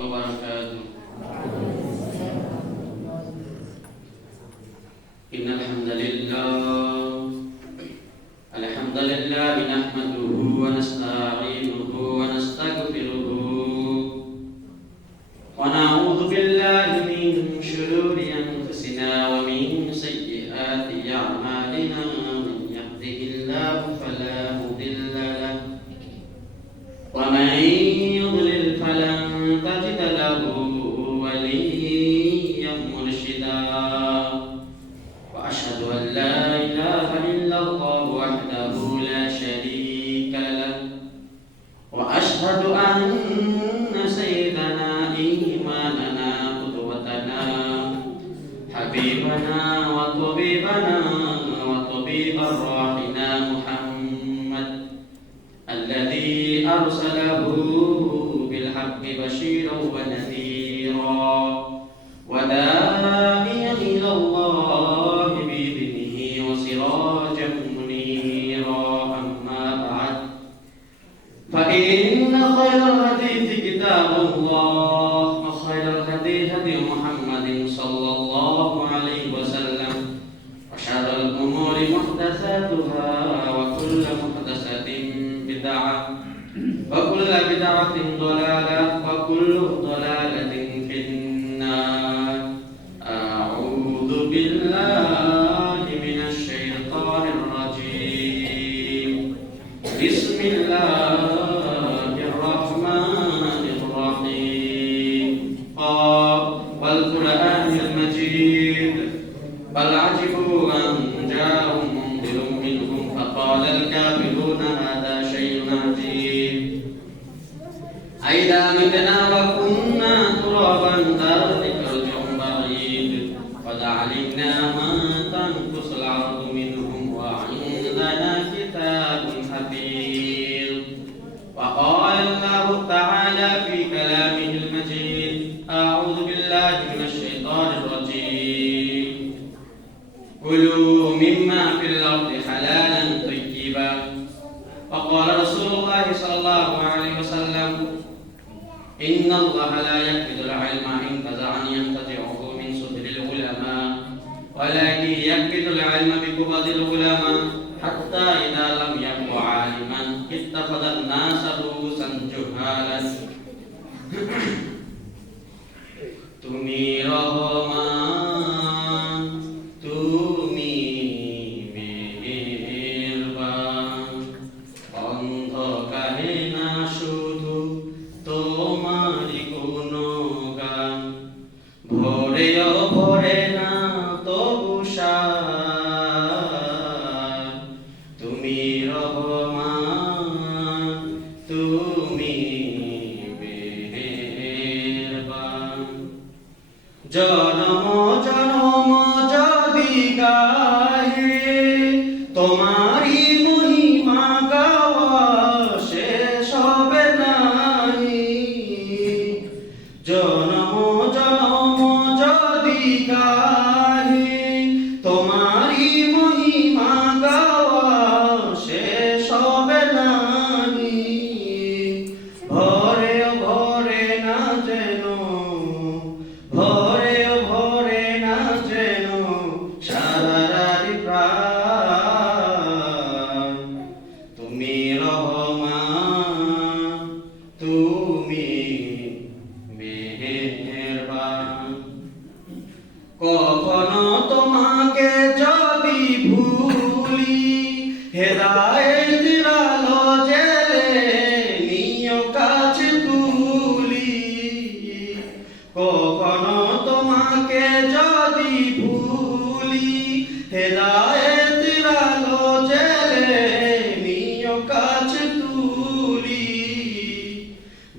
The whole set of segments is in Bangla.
وبركاته. إن الحمد لله نحمده ونستعينه ونستغفره ونعوذ بالله من شرور أنفسنا ومن سيئات أعمالنا. من يهده الله فلا مضل له ومن يضلل فلن تجد له وليا مرشدا. وأشهد أن لا إله إلا الله وحده لا شريك له وأشهد أن سيدنا إيماننا قدوتنا حبيبنا وطبيبنا وطبيب أرواحنا محمد الذي أرسله بالحق بشيرا ونذيرا وداعيا إلى الله بإذنه وسراجا منيرا. أما بعد فإن خير الحديث كتاب الله وخير الهدي هدي محمد صلى الله عليه وسلم وشر الأمور محدثاتها وكل محدثة بدعة وكل بدعة ضلالة وكل ضلالة في النار. أعوذ بالله من الشيطان الرجيم. بسم الله الرحمن الرحيم. والقرآن المجيد بل عجبوا أن جاءهم منذر منهم فقال الكافرون هذا شيء عجيب أئذا متنا وكنا ترابا ذلك رجع بعيد قد علمنا ما تنقص الأرض منهم وعندنا كتاب حفيظ. وقال الله تعالى في كلامه المجيد أعوذ بالله من الشيطان الرجيم. كلوا مما في الأرض حلالا طيبا. وقال رسول الله صلى الله عليه وسلم إن الله لا يقبض العلم انتزعا ينتزعه من صدر العلماء ولكن يقبض العلم بقبض العلماء حتى إذا لم يبق عالما اتخذ الناس رؤوسا جهالا. তুমি রহমান তুমি মেহেরবান অন্ধকারে না শুধু তোমারই গুণগান ভোরেও ভোরে না তবু সার। তুমি রহমান তুমি মেহেরবান। জনম জনম যদি গাহে তোমারি মহিমা গাওয়া শেষ হবে নাহি। জনম জনম যদি গাহে তোমারি মহিমা গাওয়া শেষ হবে নাহি। ভরে ভরে না যেন ভরে ভরে না যেন সারারি প্রাণ। তুমি রহমান তুমি মেহেরবান। কখনো তোমাকে যদি ভুলি হেদায়েতের আলো জেলে নিও কাছে তুলি। কখনো তোমাকে যদি ভুলি হেদায়েতের আলো জেলে নিও কাছে তুলি।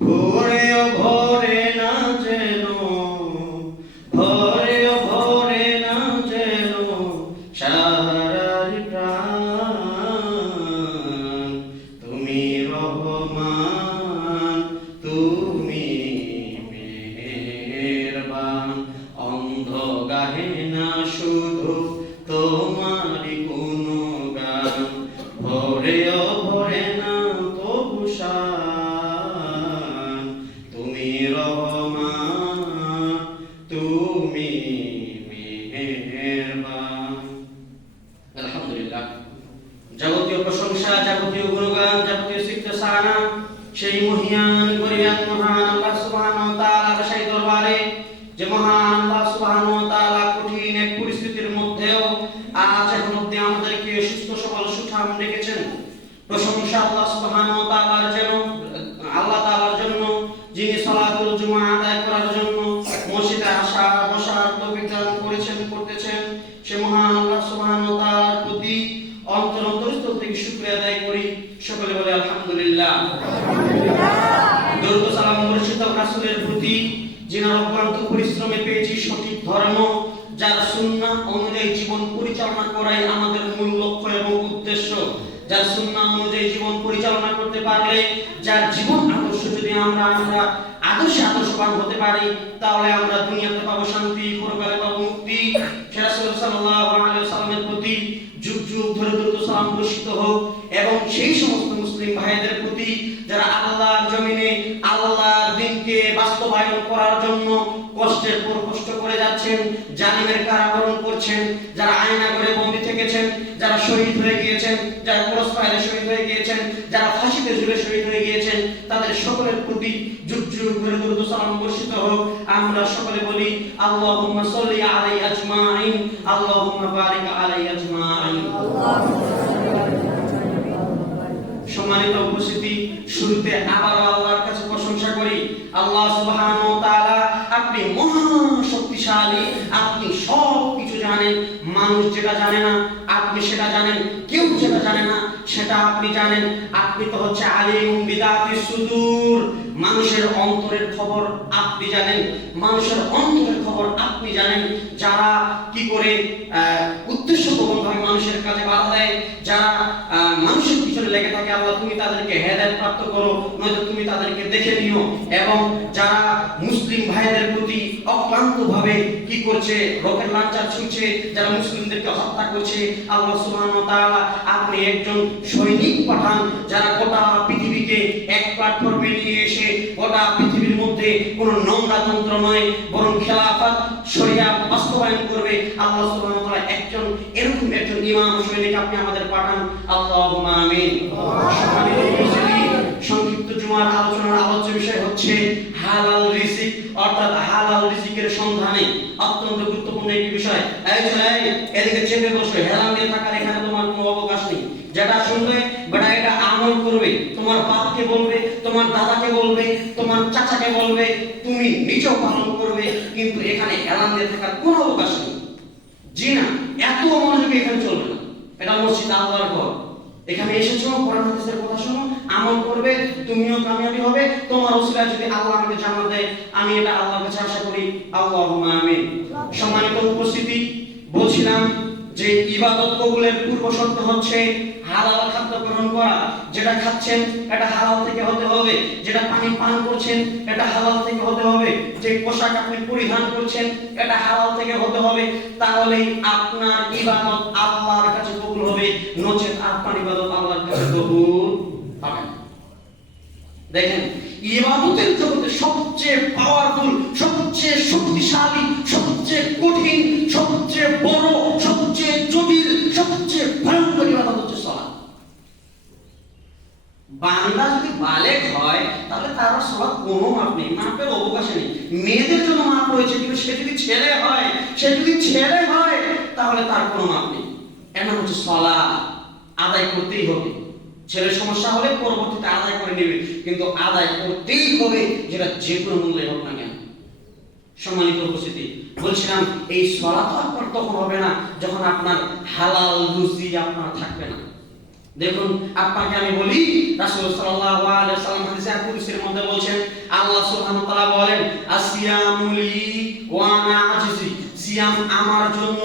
ভোরে ভোরে না যেন ভোরে ভোরে না রহমান, তুমি মেহেরবান। আলহামদুলিল্লাহ, যাবতীয় প্রশংসা, যাবতীয় গুণগান, যাবতীয় সিফত সানা সেই মহিয়ান গরিয়ান মহান আল্লাহ সুবহানাহু ওয়া তাআলার সেই দরবারে, যে মহান আল্লাহ সুবহানাহু ওয়া তাআলা কঠিন এক পরিস্থিতির মধ্যেও আজ এখন অবধি আমাদেরকে সুস্থ সবল সুঠাম রেখেছেন। প্রশংসা আল্লাহ সুবহানাহু ওয়া তাআলার জন্য, যিনি সালাতুল জুমআ আদায় করার জন্য মসজিদে আসা বসার তৌফিক দান করেছেন, করতেছেন। সে মহান আল্লাহ সুবহানাহু ওয়া তাআলার প্রতি অন্তরস্থল থেকে শুকরিয়া আদায় করি। সকলে বলে আলহামদুলিল্লাহ। দরুদ সালাম বর্ষিত রাসূলের প্রতি, যিনার অক্লান্ত পরিশ্রমে পেয়েছি সঠিক ধর্ম, যার সুন্নাহ অনুযায়ী জীবন পরিচালনা করাই আমাদের মূল লক্ষ্য এবং উদ্দেশ্য। যার সুন্নাহ অনুযায়ী জীবন পরিচালনা করতে পারলে, যার জীবন আদর্শ যদি আমরা আদর্শবান হতে পারি, তাহলে আমরা দুনিয়াতে পাবো শান্তি, পরকালে পাবো মুক্তি। রাসূল সাল্লাল্লাহু আলাইহি ওয়াসাল্লামের প্রতি যুগ যুগ ধরে দরুদ সালাম বর্ষিত হোক, এবং সেই সমস্ত মুসলিম ভাইদের প্রতি যারা আল্লাহর জমিনে আল্লাহর দ্বীনকে বাস্তবায়ন করার জন্য কষ্টের পর কষ্ট করে যাচ্ছেন, জালিমের কারাবরণ করছেন, যারা আয়না করে বন্দী থেকেছেন, যারা শহীদ হয়ে গিয়েছেন, যারা ক্রস ফায়ারে শহীদ হয়ে গিয়েছেন, যারা ফাঁসিতে ঝুলে শহীদ হয়ে গিয়েছেন, তাদের সকলের প্রতি যুগ যুগ ধরে দরুদ সালাম বর্ষিত হোক। আমরা সকলে বলি আল্লাহুম্মা সাল্লি আলাইহি আজমাইন, আল্লাহুম্মা বারিক আলাইহি আজমাইন। সম্মানিত উপস্থিতি, শুরুতে আবার আল্লাহর কাছে প্রশংসা করি। আল্লাহ সুবহানাহু ওয়া তাআলা, আপনি মহা শক্তিশালী, আপনি সব কিছু জানেন। মানুষ যেটা জানে না আপনি সেটা জানেন, কেউ যেটা জানে না সেটা আপনি জানেন। আপনি তো হচ্ছে আলিমুম বিদাতিস সুদূর, মানুষের অন্তরের খবর আপনি জানেন, মানুষের অন্তরের খবর আপনি জানেন। যারা কি করে উদ্দেশ্যপূর্ণভাবে মানুষের কাছে বাধা দেয়, যারা মানুষের পিছনে লেগে থাকে, আল্লাহ তুমি তাদেরকে হেদায়েত প্রাপ্ত করো, নয়তো তুমি তাদেরকে দেখে নিও। এবং যারা মুসলিম ভাইদের প্রতি অক্লান্তভাবে কি করছে, রকেট লঞ্চার ছুঁড়ছে, যারা মুসলিমদেরকে হত্যা করছে, আল্লাহ সুবহানাহু ওয়া তাআলা আপনি একজন সৈনিক পাঠান, যারা গোটা পৃথিবীকে এক প্ল্যাটফর্মে নিয়ে এসে গোটা পৃথিবীর মধ্যে কোনো নোংরা তন্ত্র নয়, বরং খেলাফত শরিয়া বাস্তবায়ন করবে। আল্লাহ সুবহানাহু ওয়া তাআলা এরকম একজন ইমাম সৈনিক আপনি আমাদের পাঠান, আল্লাহুম্মা আমিন। সংক্ষিপ্ত জুমার আলোচনার আলোচ্য বিষয় হচ্ছে হালাল রিজিক, অর্থাৎ হালাল রিজিকের সন্ধানে। অত্যন্ত গুরুত্বপূর্ণ একটি বিষয়। এই ছেলে, এদিকে চেপে বসো, হেলাল দিয়ে থাকার এখানে তোমার কোনো অবকাশ নেই। যেটা শুনবে বেটা এটা আমল করবে, তোমার বাপকে বলবে, তোমার দাদাকে বলবে, তোমার চাচাকে বলবে, তুমি নিজেও পালন করবে, কিন্তু এখানে হেলাল দিয়ে থাকার কোনো অবকাশ নেই। জি না, এত মনোযোগী এখানে চলবে না। এটা মসজিদ, আল্লাহর ঘর। এখানে এসেছো, কোরআন হাদিসের কথা শোনো, আমল করবে, তুমিও কামিয়াবি হবে। তোমার ওসিলায় যদি আল্লাহ আমাকে জান্নাত দেয়, আমি এটা আল্লাহর কাছে আশা করি, আল্লাহুম্মা আমিন। সম্মানিত উপস্থিতি, বলছিলাম যে ইবাদত কবুলের পূর্ব শর্ত হচ্ছে হালাল খাদ্য গ্রহণ করা। যেটা খাচ্ছেন এটা হালাল থেকে হতে হবে, যেটা পানি পান করছেন এটা হালাল থেকে হতে হবে, যে পোশাক আপনি পরিধান করছেন এটা হালাল থেকে হতে হবে। তাহলেই আপনার ইবাদত আল্লাহর কাছে কবুল হবে, নচেত আপনার ইবাদত আল্লাহর কাছে কবুল হবে না। দেখেন, ইবাদতের জগতে সবচেয়ে পাওয়ারফুল, সবচেয়ে শক্তিশালী, সবচেয়ে কঠিন, সবচেয়ে বড়, সবচেয়ে জটিল, সবচেয়ে ভয়ঙ্কর ইবাদত হচ্ছে সালাত। বান্দা যদি বালেগ হয় তাহলে তার সালাত কোনো মাপ নেই, মাপের অবকাশ নেই। মেয়েদের জন্য মাপ রয়েছে, কিন্তু সে যদি ছেলে হয় তাহলে তার কোনো মাপ নেই। এমন হচ্ছে সালাত আদায় করতেই হবে। ছেলের সমস্যা হলে পরবর্তীতে আদায় করে নেবে, কিন্তু আদায় করতেই হবে, যেটা যে কোনো মূল্যে হোক না কেন। সম্মানিত উপস্থিতি, বলছিলাম এই সালাত আপনার তখন হবে না যখন আপনার হালাল রুজি আপনার থাকবে না। দেখুন, আপনাকে আমি বলি, রাসূল সাল্লাল্লাহু আলাইহি ওয়াসাল্লাম হাদিসে কুদসির মধ্যে বলছেন, আল্লাহ সুবহানাহু ওয়া তাআলা বলেন, আসিয়ামু লি ওয়া আনা আজিজি, সিয়াম আমার জন্য,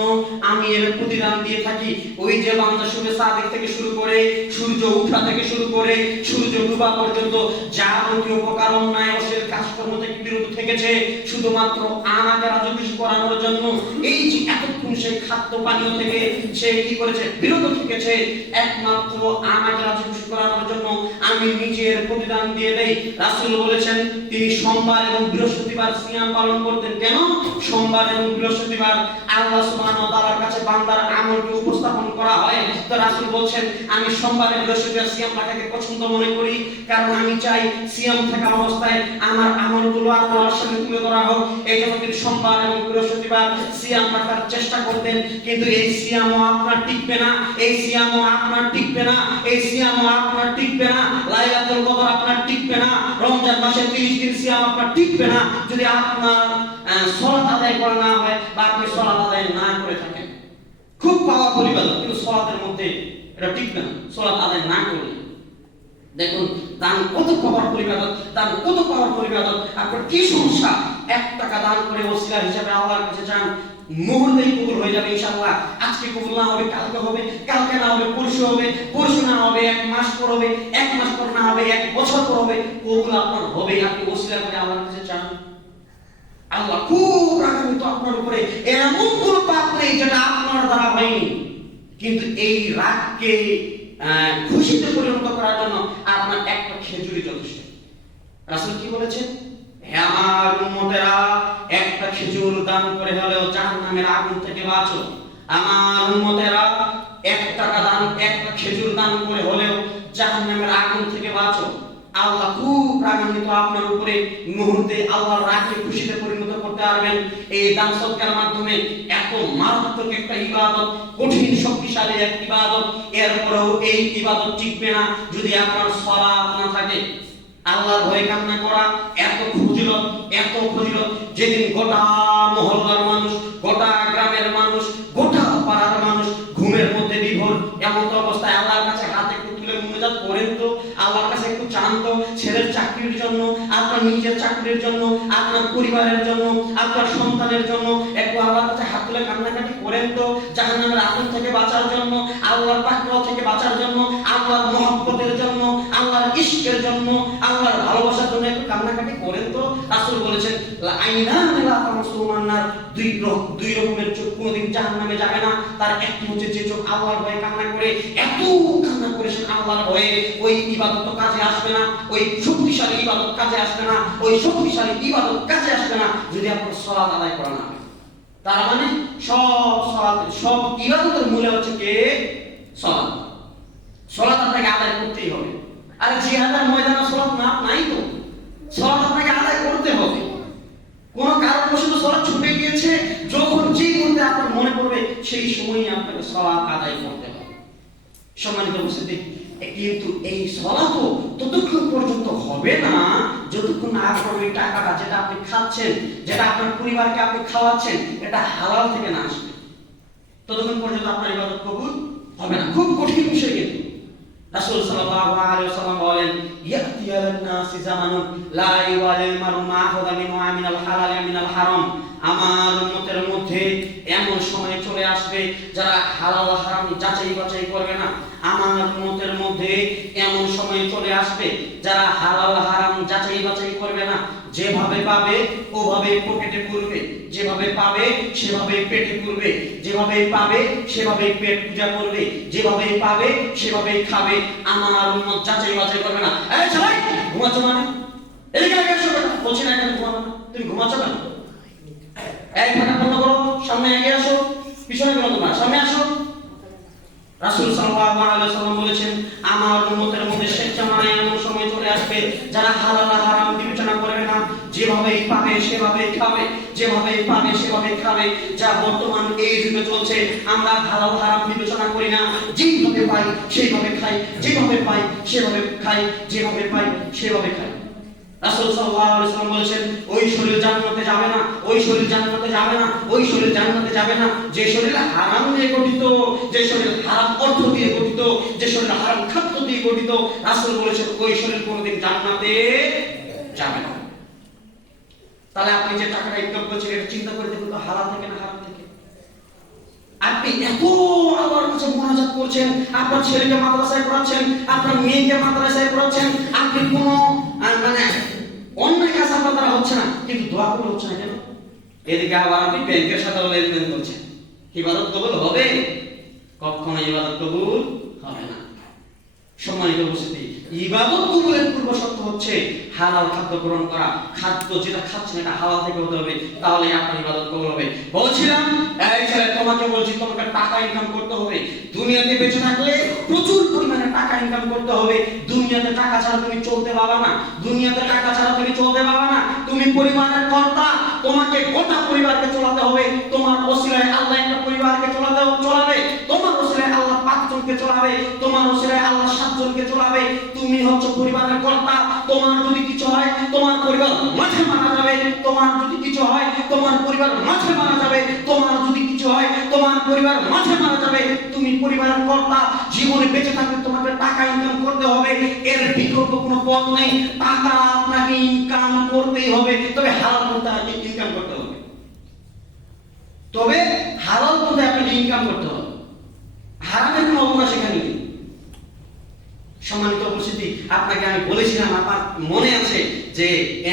আমি এর প্রতিদান দিয়ে থাকি। ওই যে বান্দা শুরু সাদিক থেকে শুরু করে সূর্য ওঠা থেকে শুরু করে সূর্য ডোবা পর্যন্ত যাবতীয় প্রকার অন্যায় অশ্লীল কাজকর্ম থেকে বিরত থেকেছে শুধুমাত্র আমাকে রাজি খুশি করানোর জন্য। এই যে এতক্ষণ সে খাদ্য পানীয় থেকে সে কি করেছে, বিরত থেকেছে, একমাত্র আমাকে রাজি খুশি করানোর জন্য আমি নিজের প্রতিদান দিয়ে দেই। রাসূল বলেছেন তিনি সোমবার এবং বৃহস্পতিবার সিয়াম পালন করতেন। কেন? সোমবার এবং বৃহস্পতিবার আল্লাহ সুবহানাহু ওয়া তাআলার কাছে বান্দার আমলকে উপস্থাপন করা হয়। তো রাসূল বলেছেন আমি সোমবার এবং বৃহস্পতিবার সিয়াম রাখাকে পছন্দ মনে করি, কারণ আমি চাই সিয়াম থাকা অবস্থায় আমার আমলগুলো আল্লাহর সামনে তুলে ধরা হোক। এই জন্য তিনি সোমবার এবং বৃহস্পতিবার সিয়াম রাখার চেষ্টা করতেন। কিন্তু এই সিয়ামও আপনার টিকবে না, এই সিয়ামও আপনার টিকবে না, এই সিয়ামও আপনার টিকবে না, লাইলাতুল কদর আপনার টিকবে না, রমজান মাসে 30 দিন সিয়াম আপনার টিকবে না যদি আপনার সালাত আদায় করা না হয় বা আপনি সালাত আদায় না করে থাকেন। খুব পাওয়ারফুল ইবাদত, কিন্তু সালাতের মধ্যে এটা টিকবে না সালাত আদায় না করলে। দেখুন দান কত পাওয়ারফুল ইবাদত, দান কত পাওয়ারফুল ইবাদত। আপনার কি সমস্যা? 1 টাকা দান করে ওসিলা হিসেবে আল্লাহর কাছে যান, মুহূর্তেই কবুল হয়ে যাবে ইনশাআল্লাহ। আজকে কবুল না হবে কালকে হবে, কালকে না হবে পরশু হবে, পরশু না হবে 1 মাস পর হবে, 1 মাস পর না হবে 1 বছর পর হবে, কবুল আপনার হবে। আপনি ওসিলা করে আল্লাহর কাছে চান, আল্লাহ খুব রাগান্বিত আপনার উপরে। এমন কোন পাপ নেই যেটা আপনার দ্বারা হয়নি, কিন্তু এই রাগকে খুশিতে পরিণত করার জন্য আপনার একটা খেজুরই যথেষ্ট। রাসূল কি বলেছেন? হে আমার উম্মতেরা, একটা খেজুর দান করে হলেও জাহান্নামের আগুন থেকে বাঁচো। আমার উম্মতেরা, 1 টাকা দান, একটা খেজুর দান করে হলেও জাহান্নামের আগুন থেকে বাঁচো। আল্লাহ খুব রাগান্বিত আপনার উপরে, মুহূর্তে আল্লাহর রাগকে খুশিতে পরিণত করতে পারবেন এই দান সদকার মাধ্যমে। এত মারাত্মক একটা ইবাদত, কঠিন শক্তিশালী এক ইবাদত, এরপরেও এই ইবাদত টিকবে না যদি আপনার সালাত না থাকে। আল্লাহর ভয়ে কান্না করা এত ফজিলত, এত ফজিলত, যেদিন গোটা মহল্লার মানুষ, গোটা গ্রামের মানুষ, গোটা পাড়ার মানুষ ঘুমের মধ্যে বিভোর, এমন অবস্থায় আল্লাহর কাছে হাতে তুলে মুনাজাত করেন তো, আল্লাহর কাছে একটু চান তো, ছেলের চাকরির জন্য, আপনার নিজের চাকরির জন্য, আপনার পরিবারের জন্য, আপনার সন্তানের জন্য একটু আল্লাহর কাছে হাত তুলে কান্নাকাটি করেন তো, জাহান্নামের আগুন থেকে বাঁচার জন্য, আল্লাহর পাকড়াও থেকে বাঁচার জন্য, আল্লাহর মহব্বতের জন্য, আল্লাহর ইশকের জন্য, আল্লাহর ভালোবাসার জন্য একটু কান্নাকাটি করেন তো। রাসূল বলেছেন লা আইনান লা তামসুমান নার, দুই রকমের চোখ কোনোদিন জাহান্নামে যাবে না। তার একটি হচ্ছে যে চোখ আল্লাহর ভয়ে কান্না করে, এত কান্না করেছেন আল্লাহর ভয়ে, ওই ইবাদত কাজে আসবে না, ওই শক্তিশালী ইবাদত কাজে আসবে না, ওই শক্তিশালী ইবাদত কাজে আসবে না যদি আপনার সালাত আদায় করা না হয়। তার মানে সব সালাত, সব ইবাদতের মূলে হচ্ছে কে? সালাত। সালাত আপনাকে আদায় করতেই হবে। আরে জিহাদের ময়দানে সালাত না নাই তো, সালাত আপনাকে আদায় করতে হবে। কোন কারণবশত সালাত ছুটে গিয়েছে, যখন যে মুহূর্তে আপনার মনে পড়বে সেই সময়ই আপনাকে সালাত আদায় করতে হবে। সম্মানিত উপস্থিতি, কিন্তু এই সালাতও ততক্ষণ পর্যন্ত হবে না যতক্ষণ না আপনার ওই টাকাটা যেটা আপনি খাচ্ছেন, যেটা আপনার পরিবারকে আপনি খাওয়াচ্ছেন, এটা হালাল থেকে না আসবে, ততক্ষণ পর্যন্ত আপনার ইবাদত কবুল হবে না। খুব কঠিন বিষয় কিন্তু। রাসূল সাল্লাল্লাহু আলাইহি ওয়াসাল্লাম বলেন ইয়াতি আলান নাসি জামানুন লা ইওয়ালিল মারু মা আখাযা মিনহু মিনাল হালাল মিনাল হারাম। আমার উম্মতের মধ্যে এমন সময় চলে আসবে যারা হালাল হারাম যাচাই বাছাই করবে না। আমার উম্মতের মধ্যে এমন সময় চলে আসবে যারা হালাল হারাম যাচাই বাছাই করবে না। যেভাবে পাবে ওভাবে পকেটে পুরবে, যেভাবে পাবে সেভাবে পেটে পুরবে, যেভাবে পাবে সেভাবে পেট পূজা করবে, যেভাবে পাবে সেভাবে খাবে। আমার উম্মত যাচাই বাছাই করবে না। এই সবাই ঘুমাচ্ছ মানে? এদিকে আগে এসো বেটা, বলছি না এখানে ঘুমাবে না, তুমি ঘুমাচ্ছ কেন? এক ফাঁকা বন্ধ করো, সামনে এগিয়ে আসো, পিছনে কেন তোমরা, সামনে আসো। রাসূল সাল্লাল্লাহু আলাইহি ওয়াসাল্লাম বলেছেন আমার উম্মতের মধ্যে শেষ জামানায় এমন সময় চলে আসবে যারা হালাল হারাম বিবেচনা করবে না, যেভাবে পাবে সেভাবে খাবে, যেভাবে পাবে সেভাবে খাবে। যা বর্তমান এই যুগে চলছে, আমরা হালাল হারাম বিবেচনা করি না, যেভাবে পাই সেইভাবে খাই, যেভাবে পাই সেভাবে খাই, যেভাবে পাই সেভাবে খাই। রাসূল সাল্লাল্লাহু আলাইহি ওয়াসাল্লাম বলেছেন ওই শরীর জান্নাতে যাবে না, ওই শরীর জান্নাতে যাবে না, ওই শরীর জান্নাতে যাবে না যে শরীর হারাম দিয়ে গঠিত, যে শরীর হারাম অর্থ দিয়ে গঠিত, যে শরীর হারাম খাদ্য দিয়ে গঠিত। রাসূল বলেছেন ওই শরীর কোনোদিন জান্নাতে যাবে না। তাহলে আপনি যে টাকাটা ইনকাম করছেন এটা চিন্তা করে দেখুন তো হালাল থেকে না হারাম থেকে। আপনি এত আল্লাহর কাছে মুনাজাত করছেন, আপনার ছেলেকে মাদ্রাসায় পড়াচ্ছেন, আপনার মেয়েকে মাদ্রাসায় পড়াচ্ছেন, আপনি কোনো মানে অন্যায় কাজ আপনার দ্বারা হচ্ছে না, কিন্তু দোয়া করে হচ্ছে না কেন? এদিকে আবার আপনি ব্যাংকের সাথে লেনদেন করছেন, ইবাদত কবুল হবে? কখনো ইবাদত কবুল হবে না। সম্মানিত উপস্থিতি, ইবাদত কবুলের পূর্ব শর্ত হচ্ছে হালাল খাদ্য গ্রহণ করা। খাদ্য যেটা খাচ্ছেন এটা হালাল থেকে হতে হবে, তাহলে আপনার ইবাদত কবুল হবে। বলছিলাম, এই ছেলে তোমাকে বলছি, তোমাকে টাকা ইনকাম করতে হবে। দুনিয়াতে বেঁচে থাকলে প্রচুর পরিমাণে টাকা ইনকাম করতে হবে। দুনিয়াতে টাকা ছাড়া তুমি চলতে পারবে না, দুনিয়াতে টাকা ছাড়া তুমি চলতে পারবে না। তুমি পরিবারের কর্তা, তোমাকে গোটা পরিবারকে চলাতে হবে। তোমার ওসিলায় আল্লাহ একটা পরিবারকে চলাবে, তোমার ওসিলায় আল্লাহ 5 জনকে চলাবে, তোমার ওসিলায় আল্লাহ 7 জনকে চলাবে। তুমি হচ্ছে পরিবারের কর্তা। তোমার যদি কিছু হয় তোমার পরিবার মাঝে মারা যাবে, তোমার যদি কিছু হয় তোমার পরিবার মাঝে মারা যাবে, তোমার যদি কিছু হয় তোমার পরিবার মাঝে মারা যাবে। তুমি পরিবারের কর্তা, জীবনে বেঁচে থাকলে তোমাকে টাকা ইনকাম করতে হবে, এর বিকল্প কোনো পথ নেই। টাকা আপনাকে ইনকাম করতেই হবে, তবে হালাল পথে ইনকাম করতে হবে, তবে হালাল পথে আপনাকে ইনকাম করতে হবে। হারামের কোনো অবকাশ এখানে নেই। সম্মানিত উপস্থিতি, আপনাকে আমি বলেছিলাম, আপনার মনে আছে যে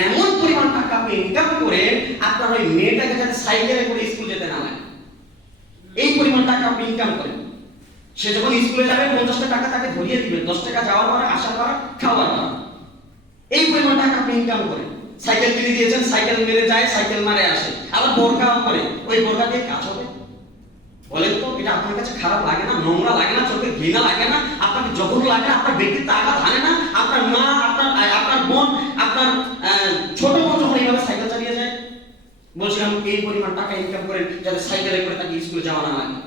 এমন পরিমাণ টাকা আপনি ইনকাম করে আপনার ওই মেয়েটাকে যাতে সাইকেলে করে স্কুল যেতে না লাগে, এই পরিমাণ টাকা আপনি ইনকাম করেন। সে যখন স্কুলে যাবে 50 টাকা তাকে ধরিয়ে দিবেন, 10 টাকা যাওয়ার পরে আসার পরে খাওয়ার পরে, এই পরিমাণ টাকা আপনি ইনকাম করেন। সাইকেল কিনে দিয়েছেন, সাইকেল মেরে যায়, সাইকেল মারে আসে, আবার বোরকাও করে। ওই বোরকা দিয়ে কাজ হবে? বলেন তো, এটা আপনার কাছে খারাপ লাগে না? নোংরা লাগে না? চোখে ঘৃণা লাগে না? আপনাকে জঘন্য লাগে না? আপনার ব্যক্তিত্ব আঘাত হানে না? আপনার মা, আপনার বোন, আপনার ছোট বোন যখন এইভাবে সাইকেল চালিয়ে যায়, বলছিলাম এই পরিমাণ টাকা ইনকাম করেন যাতে সাইকেলে করে তাকে স্কুলে যাওয়া না লাগে।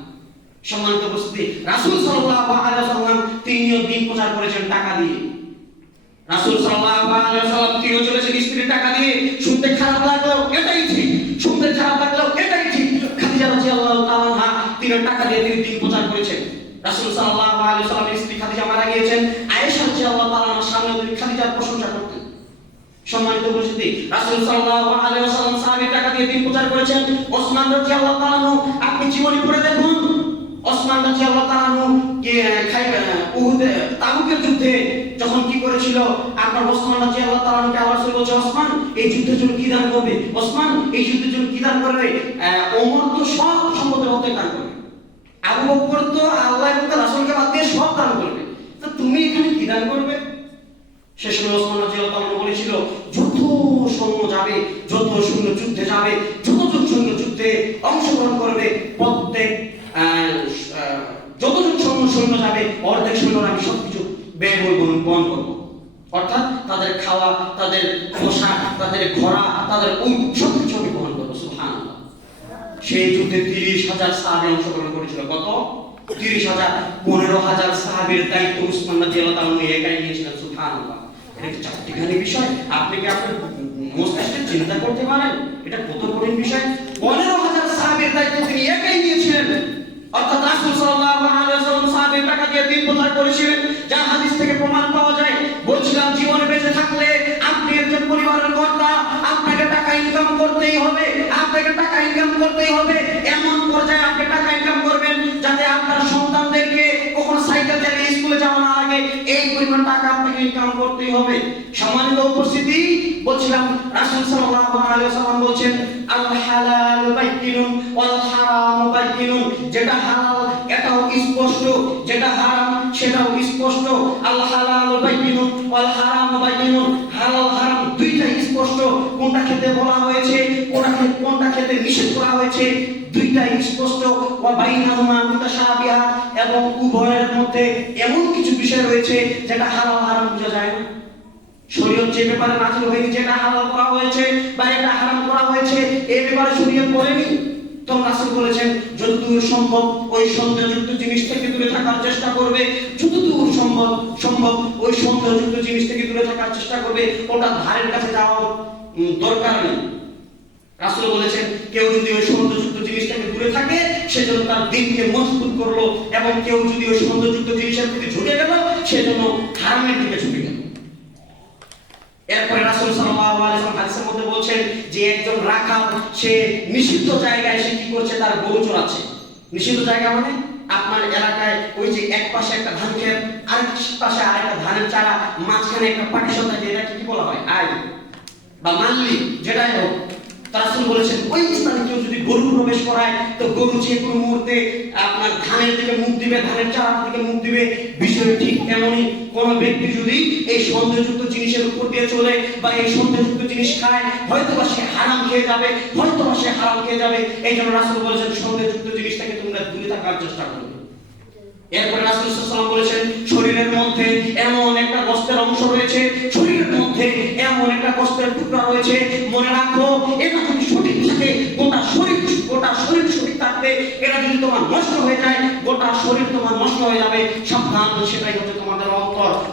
সম্মানিত উপস্থিতি, রাসূল সাল্লাল্লাহু আলাইহি ওয়াসাল্লাম তিনিও দিন প্রচার করেছেন টাকা দিয়ে। রাসূল সাল্লাল্লাহু আলাইহি ওয়াসাল্লাম তিনিও চলেছেন স্ত্রীর টাকা দিয়ে। শুনতে খারাপ লাগলেও এটাই ঠিক, শুনতে খারাপ লাগলেও এটাই ঠিক। খাদিজা রাদিয়াল্লাহু তাআলা আনহা তিনি টাকা দিয়ে তিনি দিন প্রচার করেছেন। রাসূল সাল্লাল্লাহু আলাইহি ওয়াসাল্লামের স্ত্রী খাদিজা মারা গিয়েছেন, আয়েশা রাদিয়াল্লাহু তাআলা আনহার সামনে তিনি খাদিজার প্রশংসা করতেন। সম্মানিত উপস্থিতি, রাসূল সাল্লাল্লাহু আলাইহি ওয়াসাল্লাম সাহাবীর টাকা দিয়ে দিন প্রচার করেছেন। ওসমান রাদিয়াল্লাহু তাআলা আনহু, আপনি জীবনী পড়ে দেখুন, ওসমান রাদিয়াল্লাহু তাআলা আনহু উহুদ তাবুকের যুদ্ধে যখন কি করেছিল, আপনার ওসমান রাদিয়াল্লাহু তাআলা আনহুকে আল্লাহ রাসূল বলছে, ওসমান এই যুদ্ধের জন্য কি দান করবে? ওসমান এই যুদ্ধের জন্য কি দান করবে? ওমর তো সব সম্পদের অর্ধেক দান করবে, আবু বকর তো আল্লাহ এবং তার রাসূলকে বাদ দিয়ে সব দান করবে, তো তুমি এখানে কি দান করবে? শেষ সময় ওসমান রাদিয়াল্লাহু তাআলা বলেছিল, যত সৈন্য যাবে, যত সৈন্য যুদ্ধে যাবে, যতজন সৈন্য যুদ্ধে অংশগ্রহণ করবে, প্রত্যেক যতজন সৈন্য যাবে অর্ধেক সৈন্যরা আমি সবকিছু ব্যয় বহন করব। অর্থাৎ তাদের খাওয়া, তাদের পোশাক, তাদের ঘোড়া, তাদের উট সবকিছু আমি বহন করবো। সুবহানাল্লাহ। সেই যুদ্ধে 30,000 সাহাবী অংশগ্রহণ করেছিল। কত? 30,000। 15,000 সাহাবীর দায়িত্ব উসমান রাদিয়াল্লাহু তাআলা একাই নিয়েছিলেন। সুবহানাল্লাহ। এটা একটা চারটিখানি বিষয়। আপনি কি আপনার মস্তিষ্কে চিন্তা করতে পারেন এটা কত কঠিন বিষয়? 15,000 সাহাবীর দায়িত্ব তিনি একাই নিয়েছিলেন। অর্থাৎ রাসূল সাল্লাল্লাহু আলাইহি ওয়াসাল্লাম সাহাবীর টাকা দিয়ে দিন প্রচার করেছিলেন, যা হাদিস থেকে প্রমাণ পাওয়া যায়। বলছিলাম, জীবনে বেঁচে থাকলে আপনি একজন পরিবারের কর্তা, আপনাকে টাকা ইনকাম করতেই হবে, আপনাকে টাকা ইনকাম করতেই হবে। এমন পর্যায়ে আপনি টাকা ইনকাম করবেন যাতে আপনার সন্তানদেরকে কখনো সাইকেল চালিয়ে স্কুলে যাওয়া না লাগে, এই পরিমাণ টাকা আপনাকে ইনকাম করতেই হবে। সম্মানিত উপস্থিতি, বলছিলাম রাসূল সাল্লাল্লাহু আলাইহি ওয়াসাল্লাম বলেন, আল হালাল বাইয়িনুন ওয়াল হারাম বাইয়িনুন, যেটা হালাল এটাও স্পষ্ট, যেটা হারাম সেটাও স্পষ্ট। আল হালাল বাইয়িনুন ওয়াল হারাম বাইয়িনুন, হালাল হারাম দুইটাই স্পষ্ট। কোনটা খেতে বলা হয়েছে, কোনটা খেতে নিষেধ করা হয়েছে, দুইটাই স্পষ্ট। ওয়া বাইনাহুমা মুতাশাবিহা, এবং উভয়ের মধ্যে এমন কিছু বিষয় রয়েছে যেটা হালাল হারাম বোঝা যায় না। শরীয়ত যে ব্যাপারে নাযিল হয়নি, যেটা হালাল করা হয়েছে বা এটা হারাম করা হয়েছে, এই ব্যাপারে শরীয়ত বলেনি। তো রাসূল বলেছেন, যতদূর সম্ভব ওই সন্দেহযুক্ত জিনিস থেকে দূরে থাকার চেষ্টা করবে, যতদূর সম্ভব ওই সন্দেহযুক্ত জিনিস থেকে দূরে থাকার চেষ্টা করবে, ওটা ধারের কাছে যাওয়ার দরকার নেই। রাসূল বলেছেন, কেউ যদি ওই সন্দেহযুক্ত জিনিস থেকে দূরে থাকে, সেজন্য তার দ্বীনকে মজবুত করলো, এবং কেউ যদি ওই সন্দেহযুক্ত জিনিসের প্রতি ঝুঁকে গেল, সেজন্য হারামের দিকে ঝুঁকে গেল। এরপরে রাসূল সাল্লাল্লাহু আলাইহি ওয়াসাল্লাম হাদিসের মধ্যে বলছেন যে একজন রাখাল, সে নিষিদ্ধ জায়গায় সে কি করছে, তার গরু চড়াচ্ছে। নিষিদ্ধ জায়গা মানে আপনার এলাকায় ওই যে এক পাশে একটা ধান ক্ষেত, আরেক পাশে আরেকটা ধানের চারা, মাঝখানে একটা পার্টিশন থাকে, এটাকে কি বলা হয়? আইল বা মাল্লি, যেটাই হোক। রাসূল বলেছেন ওই স্থানে কেউ যদি গরু প্রবেশ করায়, তো গরু যে কোনো মুহূর্তে আপনার ধানের দিকে মুখ দিবে, ধানের চারার দিকে মুখ দিবে। বিষয় ঠিক এমনই, কোন ব্যক্তি যদি এই সন্দেহযুক্ত জিনিসের উপর দিয়ে চলে বা এই সন্দেহযুক্ত জিনিস খায়, হয়তোবা সে হারাম খেয়ে যাবে, হয়তোবা সে হারাম খেয়ে যাবে। এই জন্য রাসূল বলেছেন সন্দেহযুক্ত জিনিস থেকে তোমরা দূরে থাকার চেষ্টা করো। এরপরে রাসূল সাল্লাল্লাহু আলাইহি ওয়াসাল্লাম বলেছেন শরীরের মধ্যে এমন একটা গোশতের অংশ রয়েছে, শরীরের মধ্যে এমন একটা গোশতের টুকরা রয়েছে, মনে রাখো এটা যদি সঠিক থাকে গোটা শরীর সঠিক থাকবে। এটা যদি তোমার নষ্ট হয়ে যায়, গোটা শরীর তোমার নষ্ট হয়ে যাবে। সাবধান, সেটাই হচ্ছে তোমাদের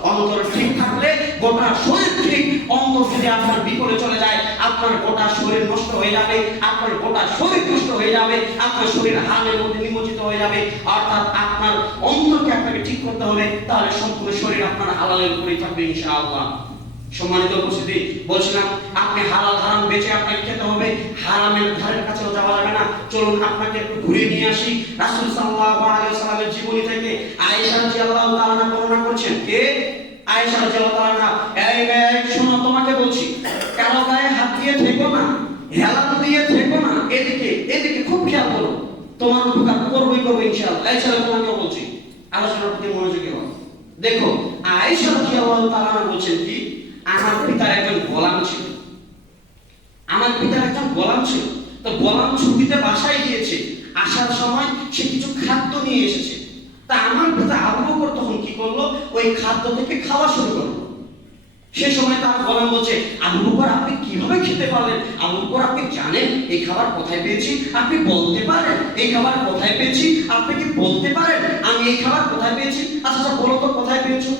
অন্তর ঠিক থাকলে গোটা শরীর ঠিক। অন্তর যদি আপনার বিপদে চলে যায়, আপনার গোটা শরীর নষ্ট হয়ে যাবে, আপনার গোটা শরীর নষ্ট হয়ে যাবে, আপনার শরীর হারামের মধ্যে নিমজ্জিত হয়ে যাবে। অর্থাৎ আপনার অন্তরকে আপনাকে ঠিক করতে হবে, তাহলে সম্পূর্ণ শরীর আপনার হালালের উপরেই থাকবে ইনশাআল্লাহ। সম্মানিত উপস্থিতি, বলছিলাম আপনি হালাল হারাম বেঁচে আপনাকে খেতে হবে, হারামের ধারের কাছেও যাওয়া যাবে না। চলুন আপনাকে একটু ঘুরিয়ে নিয়ে আসি রাসূল সাল্লাল্লাহু আলাইহি ওয়াসাল্লামের জীবনী থেকে। আয়েশা রাদিয়াল্লাহু তাআলা বর্ণনা করছেন। কে? আয়েশা রাদিয়াল্লাহু তাআলা। এই মেয়ে শোনো, তোমাকে বলছি, কারো গায়ে হাত দিয়ে থেকো না, হেলান দিয়ে থেকো না, এদিকে খুব খেয়াল করো, তোমার উপকার করবই ইনশাআল্লাহ। এই ছেলে তোমাকে বলছি, আলোচনার প্রতি মনোযোগী হও। দেখো আয়েশা রাদিয়াল্লাহু তাআলা বলছেন কি, আমার পিতার একজন গোলাম ছিল, তো গোলাম ছুটিতে বাসায় গিয়েছে, আসার সময় সে কিছু খাদ্য নিয়ে এসেছে। তা আমার পিতা আবু বকর তখন কি করলো, ওই খাদ্য থেকে খাওয়া শুরু করলো। সে সময় তার গোলাম বলছে, আবু বকর আপনি কিভাবে খেতে পারলেন? আবু বকর আপনি জানেন এই খাবার কোথায় পেয়েছি? আপনি বলতে পারেন এই খাবার কোথায় পেয়েছি? আপনি কি বলতে পারেন আমি এই খাবার কোথায় পেয়েছি? আচ্ছা বলো তো কোথায় পেয়েছো?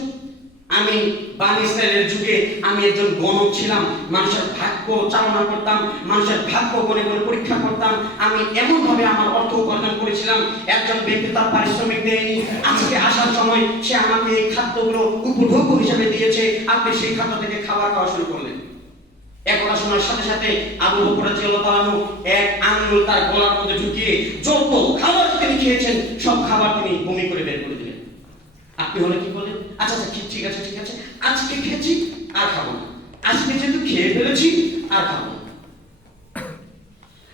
আমি বানি ইসরায়েলের যুগে আমি একজন গণক ছিলাম, মানুষের ভাগ্য চালনা করতাম, মানুষের ভাগ্য গণে পরীক্ষা করতাম। আমি এমন ভাবে আমার অর্থ উপার্জন করেছিলাম, একজন ব্যক্তি তার পারিশ্রমিক দেয়নি, আজকে আসার সময় সে আমাকে এই খাদ্যগুলো উপভোগ্য হিসেবে দিয়েছে, আপনি সেই খাদ্য থেকে খাবার খাওয়া শুরু করলেন। একথা শোনার সাথে সাথে আবু বকর রাদিয়াল্লাহু তাআলা এক আঙ্গুল তার গলার মধ্যে ঢুকিয়ে যত খাবার তিনি খেয়েছেন সব খাবার তিনি বমি করে বের করে দিলেন। আপনি হলে কি বলেন? আচ্ছা ঠিক আছে, আজকে খেয়েছি আর খাবো না, আজকে যেহেতু খেয়ে ফেলেছি আর খাবো না।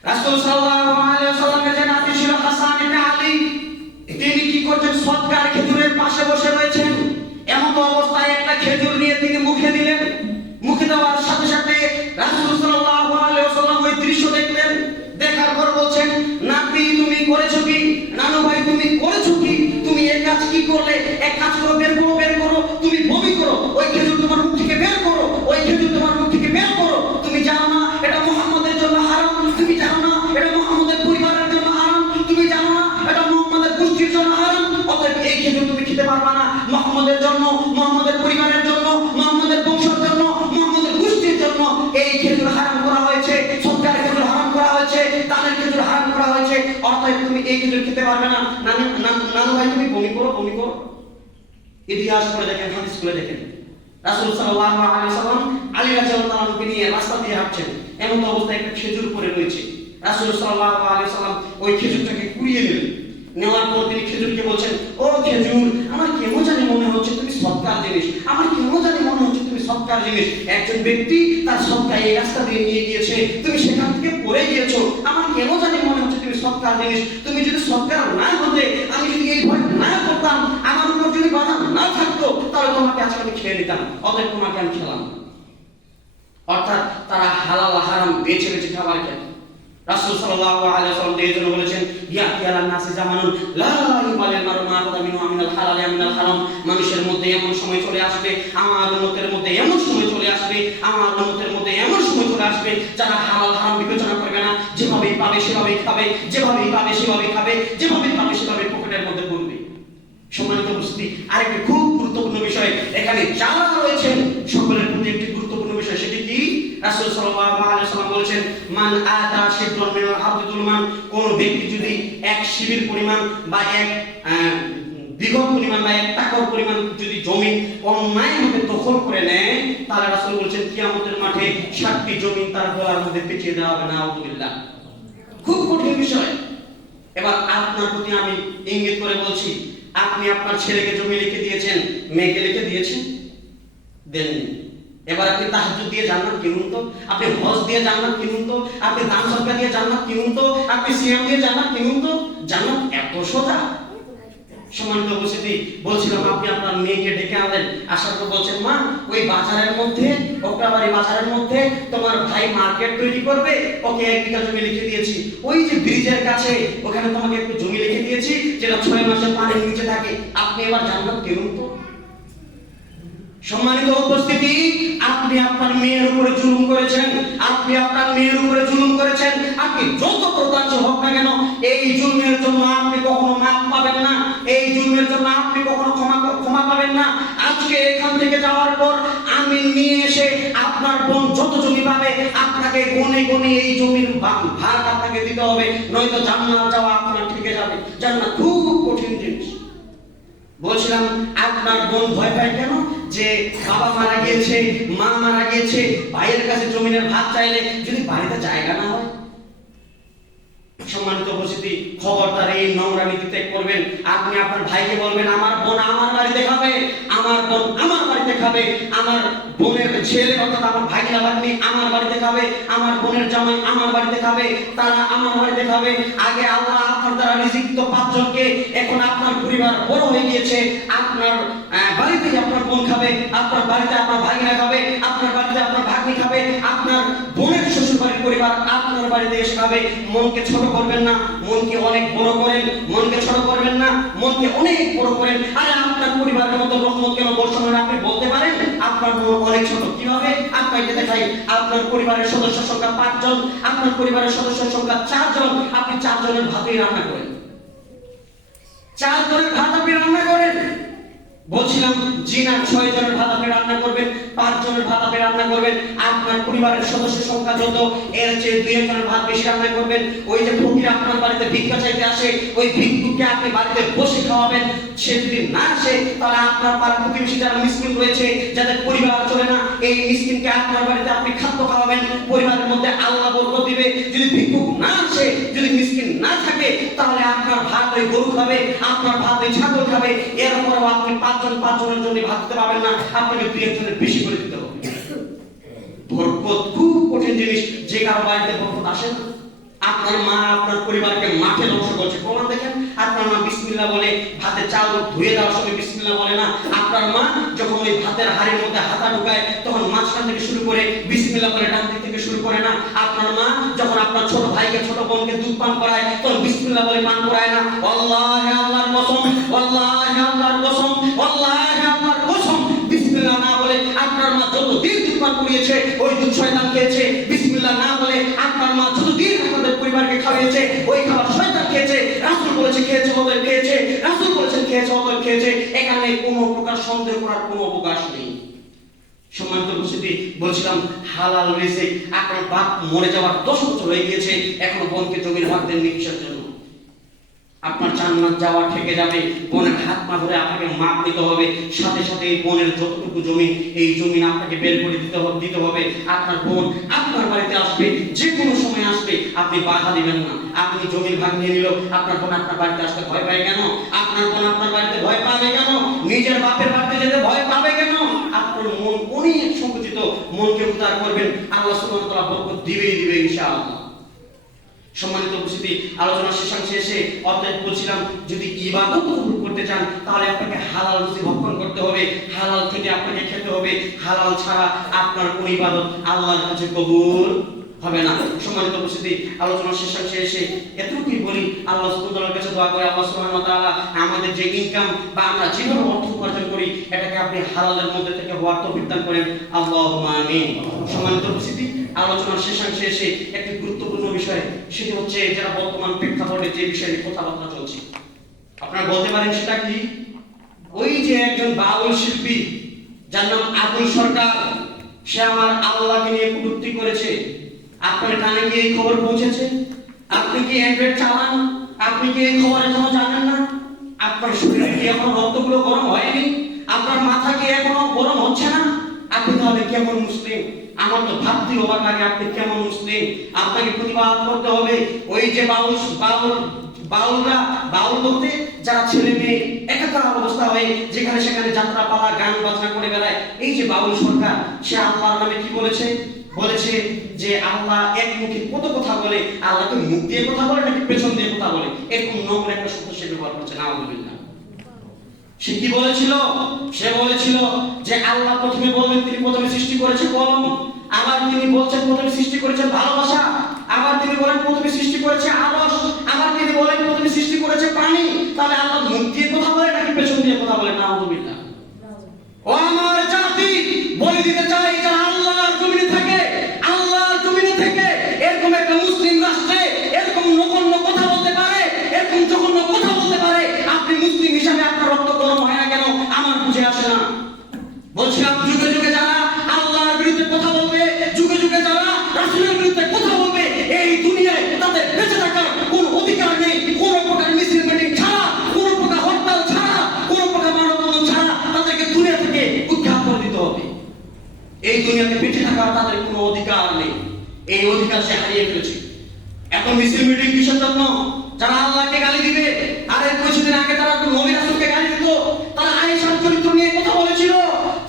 রাসূল সাল্লাল্লাহু আলাইহি ওয়াসাল্লামের যে নাতি ছিল হাসান ইবনে আলী, তিনি কি করতেন? সদকার খেজুরের পাশে বসে রয়েছেন। এমন অবস্থায় একটা খেজুর নিয়ে তিনি মুখে দিলেন। মুখে দেওয়ার সাথে সাথে রাসূল সাল্লাল্লাহু আলাইহি ওয়াসাল্লাম ওই দৃশ্য দেখলেন। দেখার পর বলছেন, নাতি তুমি করেছো কি? নানু ভাই তুমি করেছো কি? তুমি এই কাজ কি করলে? এক কাজ করো, বের করো, তুমি বমি করো, ওই খেজুর তোমার মুখ থেকে বের করো, তুমি জানো না এটা মুহাম্মদের জন্য হারাম, তুমি জানো না এটা মুহাম্মদের পরিবারের জন্য হারাম, তুমি জানো না এটা মুহাম্মদের গোষ্ঠীর জন্য হারাম, অতএব এই খেজুর তুমি খেতে পারবে না। মুহাম্মদের জন্য, মুহাম্মদের পরিবারের জন্য, মুহাম্মদের বংশের জন্য, মুহাম্মদের গোষ্ঠীর জন্য এই খেজুর হারাম করা হয়েছে, সদকার খেজুর হারাম করা হয়েছে, দানের খেজুর হারাম করা হয়েছে, অতএব তুমি এই খেজুর খেতে পারবে না। নানু ভাই তুমি বমি করো। ইতিহাস পড়ে দেখেন, হাদিস পড়ে দেখেন, রাসূল সাল্লাল্লাহু আলাইহি ওয়াসাল্লাম আলী রাদিয়াল্লাহু তাআলাকে নিয়ে রাস্তা দিয়ে হাঁটছেন, এমন অবস্থায় একটা খেজুর পড়ে রয়েছে। রাসূল সাল্লাল্লাহু আলাইহি ওয়াসাল্লাম ওই খেজুরটাকে কুড়িয়ে নিলেন। নেওয়ার পর তিনি খেজুরকে বলছেন, ও খেজুর, আমার কেন জানি মনে হচ্ছে তুমি সদকার জিনিস, একজন ব্যক্তি তার সদকা এই রাস্তা দিয়ে নিয়ে গিয়েছে, তুমি সেখান থেকে পড়ে গিয়েছো, আমার কেন জানি মনে হচ্ছে তুমি সদকার জিনিস। তুমি যদি সদকার না হতে, আমি যদি এই ভয় না করতাম, আমার উপর যদি বাধা না থাকতো, তাহলে তোমাকে আজকে আমি খেয়ে নিতাম, অতএব তোমাকে আমি খেলাম। অর্থাৎ তারা হালাল হারাম বেছে খাবার খেত। রাসূল সাল্লাল্লাহু আলাইহি ওয়াসাল্লাম এই জন্য বলেছেন, ইয়াতি আলান নাসি জামানুন লা ইউবালিল মারু মা আখাযা মিনহু মিনাল হালাল মিনাল হারাম। মানুষের মধ্যে এমন সময় চলে আসবে, আমার উম্মতের মধ্যে এমন সময় চলে আসবে যারা হালাল হারাম বিবেচনা করবে না, যেভাবেই পাবে সেভাবেই খাবে, যেভাবেই পাবে সেভাবে পকেটের মধ্যে পড়বে। সম্মানিত উপস্থিতি, আরেকটি খুব গুরুত্বপূর্ণ বিষয় এখানে যারা রয়েছেন সকলের প্রতি একটি গুরুত্বপূর্ণ বিষয়, সেটি কি? রাসূল সাল্লাল্লাহু আলাইহি ওয়াসাল্লাম বলেছেন, মান আতা শিবরুন মিনাল আরদি যুলমান, কোন ব্যক্তি যদি এক শিবির পরিমাণ বা এক বিঘত পরিমাণ বা এক টাকার পরিমাণ যদি জমি অন্যায়ভাবে দখল করে নেয়, তাহলে রাসূল বলেছেন কিয়ামতের মাঠে 7টি জমি তার গলার মধ্যে পেঁচিয়ে দেওয়া হবে। নাউযুবিল্লাহ। খুব কঠিন বিষয়। এবার আপনার প্রতি আমি ইঙ্গিত করে বলছি, আপনি আপনার ছেলেকে জমি লিখে দিয়েছেন, মেয়েকে লিখে দিয়েছেন? দেননি। এবার আপনি তাহাজ্জুদ দিয়ে জান্নাত কিনুন তো, আপনি হজ দিয়ে জান্নাত কিনুন তো, আপনি দান সদকা দিয়ে জান্নাত কিনুন তো, আপনি সিয়াম দিয়ে জান্নাত কিনুন তো। জান্নাত এত সোজা? সম্মানিত উপস্থিতি, বলছিলাম আপনি আপনার মেয়েকে ডেকে আনলেন, আসার পর বলছেন, মা ওই বাজারের মধ্যে, ওকরাবাড়ি বাজারের মধ্যে তোমার ভাই মার্কেট তৈরি করবে, ওকে 1 বিঘা জমি লিখে দিয়েছি। ওই যে ব্রিজের কাছে ওখানে তোমাকে একটু জমি লিখে দিয়েছি, যেটা 6 মাসে পানির নিচে থাকে। আপনি এবার জান্নাত কিনুন তো। সম্মানিত উপস্থিতি, আপনি আপনার মেয়ের উপরে জুলুম করেছেন, আপনি আপনার মেয়ের উপরে জুলুম করেছেন। আপনি যত প্রকাশ্য হোক না কেন, এই জুলুমের জন্য আপনি কখনো মাপ পাবেন না, এই জুলুমের জন্য আপনি কখনো ক্ষমা পাবেন না। আজকে এখান থেকে যাওয়ার পর আমি নিয়ে এসে আপনার বোন যত জমি পাবে, আপনাকে গনে গনে এই জমির ভাগ আপনাকে দিতে হবে, নয়তো জান্নাত যাওয়া আপনার থেকে যাবে। জান্নাত খুব কঠিন জিনিস। বলছিলাম আপনার বোন ভয় পায় কেন? যে বাবা মারা গিয়েছে, মা মারা গিয়েছে, ভাইয়ের কাছে জমিনের ভাগ চাইলে যদি বাড়িতে জায়গা না হয়। সম্মানিত উপস্থিতি, খবরদার এই নোংরামি ত্যাগ করবেন। আপনি আপনার ভাইকে বলবেন, আমার বোন আমার বাড়িতে খাবে, আমার বোন আমার বাড়িতে খাবে, আমার বোনের ছেলে অর্থাৎ আমার ভাগিনা ভাগ্নি আমার বাড়িতে খাবে, আমার বোনের জামাই আমার বাড়িতে খাবে, তারা আমার বাড়িতে খাবে। আগে আল্লাহ আপনার দ্বারা রিজিক দিত 5 জনকে, এখন আপনার পরিবার বড় হয়ে গিয়েছে, আপনার বাড়িতে আপনার বোন খাবে, আপনার বাড়িতে আপনার ভাগিনা খাবে, আপনার বাড়িতে আপনার ভাগ্নি খাবে, আপনার বোনের শ্বশুর বাড়ির পরিবার আপনার বাড়িতে এসে খাবে। মনকে ছোট করবেন না, মনকে অনেক বড় করেন। মনকে ছোট করবেন না, মনকে অনেক বড় করেন। আরে আপনার পরিবারের মতো রহমত কেন বর্ষণ হয়? আপনি বলতে পারেন আপনার মন অনেক ছোট। কিভাবে? আপনাকে দেখাই। আপনার পরিবারের সদস্য সংখ্যা 5 জন, আপনার পরিবারের সদস্য সংখ্যা 4 জন, আপনি 4 জনের ভাতই রান্না করেন, 4 জনের ভাত আপনি রান্না করেন। বলছিলাম জিনা 6 জনের ভাত আপনি রান্না করবেন, 5 জনের ভাত আপনি রান্না করবেন। আপনার পরিবারের সদস্য সংখ্যা যত, এর চেয়ে 2 জনের ভাত বেশি রান্না করবেন। ওই যে ফকির আপনার বাড়িতে ভিক্ষা চাইতে আসে, ওই ভিক্ষুককে আপনি বাড়িতে বসে খাওয়াবেন। সে যদি না আসে, তাহলে আপনার পাড়া প্রতিবেশী যারা মিসকিন রয়েছে, যাদের পরিবার চলে না, এই মিসকিনকে আপনার বাড়িতে আপনি খাদ্য খাওয়াবেন। পরিবারের মধ্যে আল্লাহ বরকত দিবে। যদি ভিক্ষুক না আসে, যদি মিসকিন না থাকে, তাহলে আপনার ভাত ওই গরু খাবে, আপনার ভাত ওই ছাগল খাবে। এরপরও আপনি 5 জনের জন্য ভাত দিতে পারবেন না, আপনাকে 2 জনের বেশি করে দিতে হবে। বরকত খুব কঠিন জিনিস, যে কারো বাড়িতে বরকত আসে না। আপনার মা আপনার পরিবারকে মাঠে ধ্বংস করছে, প্রমাণ দেখেন। আপনার মা বিসমিল্লাহ বলে ভাতের চাল ধুয়ে দেওয়ার সময় বিসমিল্লাহ বলে না। আপনার মা যখন ওই ভাতের হাড়ির মধ্যে হাতা ঢুকায়, তখন মাঝখান থেকে শুরু করে বিসমিল্লাহ বলে ডান দিক থেকে শুরু করে না। আপনার মা যখন আপনার ছোট ভাইকে ছোট বোনকে দুধ পান করায়, তখন বিসমিল্লাহ বলে পান করায় না। আল্লাহে আল্লাহর কসম, আল্লাহে আল্লাহর কসম, আল্লাহে আল্লাহর কসম, বিসমিল্লাহ না বলে আপনার মা যতদিন দুধ পান করিয়েছে, ওই দুধ শয়তান খেয়েছে। বিসমিল্লাহ না বলে আপনার মা যতদিন আপনাদের পরিবারকে খাওয়াইছে, ওই খাবার শয়তান খেয়েছে। রাসূল বলেছে খেয়েছে, অতএব খেয়েছে। রাসূল বলেছেন খেয়েছে, অতএব খেয়েছে। এখানে কোনো প্রকার সন্দেহ করার কোনো অবকাশ নেই। সম্মানিত উপস্থিতি, বলছিলাম হালাল রিজিক। আপনার বাপ মরে যাওয়ার 10 বছর হয়ে গিয়েছে, এখনো বোনকে জমির ভাগ দেননি কিসের জন্য? আপনার জান্নাত যাওয়া ঠেকে যাবে। বোনের হাত পা ধরে আপনাকে মাপ নিতে হবে, সাথে সাথে এই বোনের যতটুকু জমি, এই জমি আপনাকে বের করে দিতে হবে। আপনার বোন আপনার বাড়িতে আসবে, যে কোনো সময় আসবে, আপনি বাধা দিবেন না। আপনি জমির ভাগ নিয়ে নিল, আপনার বোন আপনার বাড়িতে আসতে ভয় পায় কেন? আপনার বোন আপনার বাড়িতে ভয় পাবে কেন? নিজের বাপের বাড়িতে যেতে ভয় পাবে কেন? আপনার মন অনেক সংকুচিত, মনকে উদ্ধার করবেন, আল্লাহ সুবহানাহু ওয়া তাআলা বরকত দিবেই দিবে ইনশাআল্লাহ। সম্মানিত উপস্থিতি, আলোচনা শেষাংশে এসে অতএব বলছিলাম, যদি ইবাদত করতে চান, তাহলে আপনাকে হালাল রুজি ভক্ষণ করতে হবে, হালাল থেকে আপনাকে খেতে হবে। হালাল ছাড়া আপনার কোন ইবাদত আল্লাহর কাছে কবুল হবে না। সম্মানিত উপস্থিতি, আলোচনা শেষাংশে এসে এতটুকুই বলি, আল্লাহ সুবহানাহু ওয়া তাআলার কাছে দোয়া করে, আল্লাহ সুবহানাহু ওয়া তাআলা আমাদের যে ইনকাম বা আমরা যেভাবে অর্থ উপার্জন করি, এটাকে আপনি হালালের মধ্যে থেকে হওয়ার তৌফিক দান করেন। আল্লাহুম্মা আমিন। সম্মানিত উপস্থিতি, আলোচনার শেষাংশে এসে একটি গুরুত্বপূর্ণ বিষয়, সেটি হচ্ছে যারা বর্তমান প্রেক্ষাপটে যে বিষয়ে কথাবার্তা চলছে, আপনারা বলতে পারেন সেটা কি? ওই যে একজন বাউল শিল্পী, যার নাম আবুল সরকার, সে আমার আল্লাহকে নিয়ে কটূক্তি করেছে। আপনার কানে কি এই খবর পৌঁছেছে? আপনি কি অ্যান্ড্রয়েড চালান? আপনি কি এই খবর এখনো জানেন না? আপনার শরীরে কি এখনো রক্তগুলো গরম হয়নি? আপনার মাথা কি এখনো গরম হচ্ছে না? আপনি তাহলে কেমন মুসলিম? আমার তো ভাবতে অবাক লাগে, আপনি কেমন মুসলিম? আপনাকে প্রতিবাদ করতে হবে। ওই যে বাউল বলতে যারা ছেলে মেয়ে একাকার অবস্থা হয়ে যেখানে সেখানে যাত্রা পালা গান বাজনা করে বেড়ায়, এই যে বাউল সরকার, সে আল্লাহর নামে কি বলেছে? বলেছে যে আল্লাহ এক মুখে কত কথা বলে, আল্লাহ তো মুখ দিয়ে কথা বলে নাকি পেছন দিয়ে কথা বলে, এরকম নম্র একটা শব্দ সে ব্যবহার করছে। নাউযুবিল্লাহ। সে কি বলেছিল? সে বলেছিল যে আল্লাহ প্রথমে বলবেন তিনি প্রথমে সৃষ্টি করেছে কলম, আবার তিনি বলছেন প্রথমে সৃষ্টি করেছেন ভালোবাসা, আবার তিনি বলেন প্রথমে সৃষ্টি করেছে আরশ, আবার তিনি বলেন প্রথমে সৃষ্টি করেছে পানি। তাহলে আল্লাহ মুখ দিয়ে কথা বলে নাকি পেছন দিয়ে কথা বলে? নাউযুবিল্লাহ। ও আমার জাতি, বলে দিতে চাই যারা আল্লাহর জমিনে থাকে, আল্লাহর জমিনে থেকে এরকম একটা মুসলিম রাষ্ট্রে এরকম নগণ্য কথা বলতে পারে, এরকম জঘন্য কথা বলতে পারে, আপনি মুসলিম হিসাবে আপনার রক্ত গরম হয় না কেন আমার বুঝে আসে না। বলছিলাম যুগে যুগে যারা আল্লাহর বিরুদ্ধে কথা বলবে, যুগে যুগে যারা রাসূলের বিরুদ্ধে কথা বলবে, এই দুনিয়ায় তাদের বেঁচে থাকার কোনো অধিকার নেই। কোনো প্রকার মিছিল মিটিং ছাড়া, কোনো প্রকার হরতাল ছাড়া, কোনো প্রকার মানববন্ধন ছাড়া তাদেরকে দুনিয়া থেকে উৎখাত করে দিতে হবে। এই দুনিয়াতে বেঁচে থাকার তাদের কোনো অধিকার নেই। এই অধিকার সে হারিয়ে ফেলেছে। এখন মিছিল মিটিং কিসের জন্য? যারা আল্লাহকে গালি দিবে। আর এর কিছুদিন আগে তারা নবী রাসূলকে গালি দিত, তারা আয়েশার চরিত্র নিয়ে কথা বলেছিল,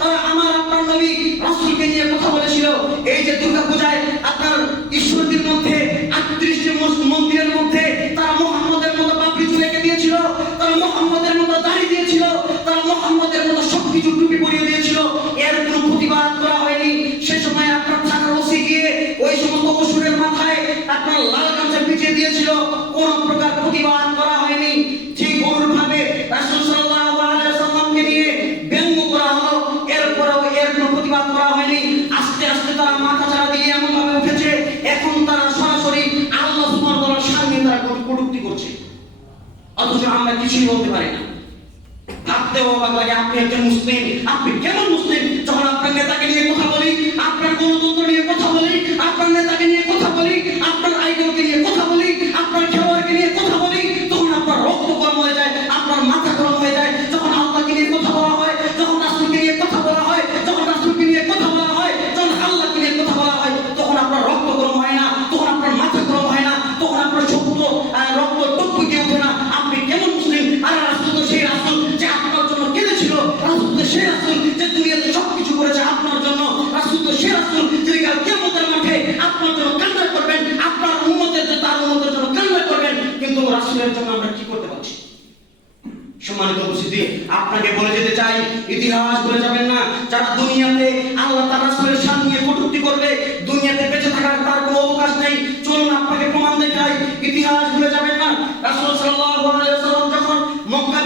তারা আমার আপনার নবী রাসূলকে নিয়ে কথা বলেছিল। এই যে দুর্গা পূজায় আপনার ঈশ্বরদের মধ্যে 38টি মন্দিরের মধ্যে তারা মুহাম্মদের মতো পাপড়ি ঝুলিয়ে দিয়েছিল, তারা মুহাম্মদের মতো দাড়ি দিয়েছিল, তারা মুহাম্মদের মতো সবকিছু টুপি পরিয়ে দিয়েছিল। এর কোনো প্রতিবাদ করা হয়নি। সে সময় আপনার থানার ওসি গিয়ে ওই সমস্ত অসুরের মাথায় আপনার লাল গামছা পিছিয়ে দিয়েছিল, কোন প্রকার প্রতিবাদ করা হয়নি। ঠিক অনুরূপভাবে রাসূল সাল্লাল্লাহু আলাইহি ওয়াসাল্লামকে নিয়ে ব্যঙ্গ করা হলো, এরপরেও এর কোনো প্রতিবাদ করা হয়নি। আস্তে আস্তে তারা মাথা চাড়া দিয়ে এমন ভাবে উঠেছে, এখন তারা সরাসরি আল্লাহ সুবহানাহু ওয়া তাআলার সামনে তারা কটূক্তি করছে, অথচ আমরা কিছুই বলতে পারি না। ভাবতেও অবাক লাগে, আপনি একজন মুসলিম, আপনি কেমন মুসলিম যখন আপনার নেতাকে নিয়ে কথা বলি, আপনার গণতন্ত্র নিয়ে কথা বলি, আপনার নেতাকে নিয়ে কথা বলি, আপনার আইডলকে নিয়ে কথা বলি, আপনার খেলোয়াড়কে নিয়ে কথা বলি, তখন আপনার রক্ত গরম হয়ে যায়, আপনার মাথা গরম হয়ে যায়। যখন আল্লাহকে নিয়ে কথা বলা হয়, যখন রাসূলকে নিয়ে কথা বলা হয়, যখন রাসূলকে নিয়ে কথা বলা হয়, যখন আল্লাহকে নিয়ে কথা বলা হয়, তখন আপনার রক্ত গরম হয় না, তখন আপনার মাথা গরম হয় না, তখন আপনার শক্ত রক্ত টুকটুকে ওঠে না। আপনি কেমন মুসলিম? আর রাসূল তো সেই রাসূল যে আপনার জন্য কেঁদেছিল, রাসূল তো সেই রাসূল যে দুনিয়াতে সবকিছু করেছে আপনার জন্য, রাসূল তো সেই রাসূল যিনি কাল কিয়ামতের মাঠে আপনার জন্য কান্না করবেন, আপনার উম্মতের যে তার উম্মতের জন্য কান্না করবেন। কিন্তু রাসূলের জন্য আমরা কি করতে পারছি? সম্মানিত উপস্থিতি, আপনাকে বলে যেতে চাই, ইতিহাস ভুলে যাবেন না। যারা দুনিয়াতে আল্লাহ তার রাসূলের শান নিয়ে কটূক্তি করবে, দুনিয়াতে বেঁচে থাকার তার কোনো অবকাশ নেই। চলুন আপনাকে প্রমাণ দেখাই, ইতিহাস ভুলে যাবেন না। রাসূল সাল্লাল্লাহু আলাইহি ওয়াসাল্লাম যখন মক্কা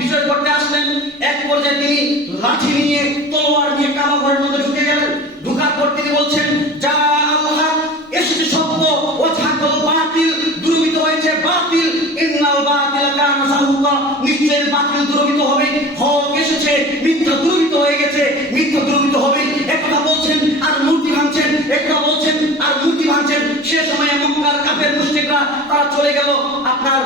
বিজয় করতে আসলেন, এক পর্যায়ে তিনি লাঠি নিয়ে তলোয়ার নিয়ে কাবা ঘরের মধ্যে ঢুকে গেলেন। ঢোকার পর তিনি বলছেন, যা আল্লাহ এসেছে সত্য ও ছাগল বাতিল দূরীভূত হয়েছে, বাতিল ইন্নাল বাতিল কানা যাহুকা, নিশ্চয়ই বাতিল দূরীভূত হবে, হক এসেছে, মিথ্যা দূরীভূত হয়ে গেছে, মিথ্যা দূরীভূত হবে। একথা বলছেন আর মূর্তি ভাঙছেন, একথা বলছেন আর মূর্তি ভাঙছেন। সে সময় মক্কার কাফের মুশরিকরা তারা চলে গেল আপনার